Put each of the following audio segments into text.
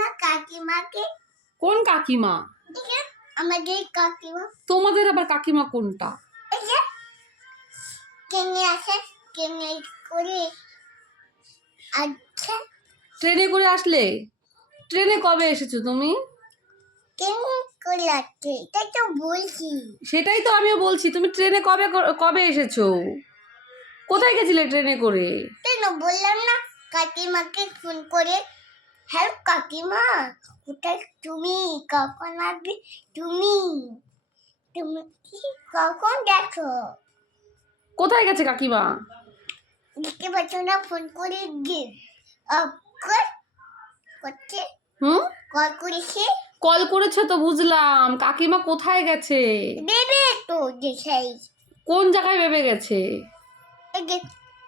না কাকিমাকে? কোন কাকিমা? আমাদের কাকিমা। তোমাদের আবার কাকিমা কোনটা? আসে কেনে করে আচ্ছা ট্রেনে করে আসলে? ট্রেনে কবে এসেছ তুমি? কেনে করে আসছে এটাই তো বলছি। সেটাই তো আমিও বলছি তুমি ট্রেনে কবে কবে এসেছ? কোথায় গেছিলে ট্রেনে করে? বললাম না কাকিমাকে ফোন করে হ্যালো কাকিমা কোথায় তুমি? কখন আসবে তুমি? তুমি কি কখন দেখো কোথায় গেছে কাকিমা? দেখতে পাচ্ছ না ফোন করে গে করছে? হুম? কল করেছে? কল করেছ তো বুঝলাম কাকিমা কোথায় গেছে? দেবে তো সেই কোন জায়গায় ভেবে গেছে?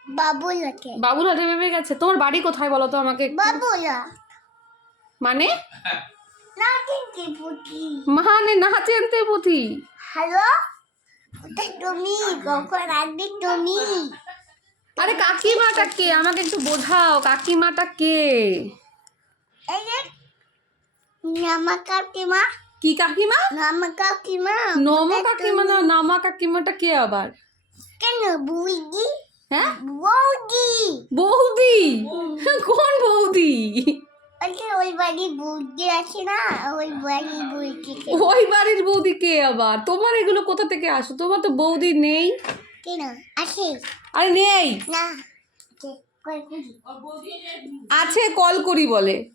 বাবুলাকে। বাবুরহাটে ভেবে গেছে। তোমার বাড়ি কোথায় বলো তো আমাকে একটু? বাবুলা। মানে? না কিন্তু পুটি মানে না চেনতে পুঁথি হ্যালো? কোথায় তুমি কখন আসবে তুমি? আরে কাকিমাটা কে? আমাকে একটু বোঝাও কাকিমাটা কে? এই যে নামা কাকিমা। কি কাকিমা? নামা কাকিমা। নম কাকিমা না নামা কাকিমাটা কে আবার? কেন বৌদি হ্যাঁ? বৌদি। বৌদি? কোন বৌদি? ওই যে বাড়ি বৌদি আছে না? ওই বৌদি ওই বাড়ির বৌদি কে আবার? তোমার এগুলো কোথা থেকে আসো? তোমার তো বৌদি নেই। কেন? আছে। আরে নেই? না আছে। কল করি বলে।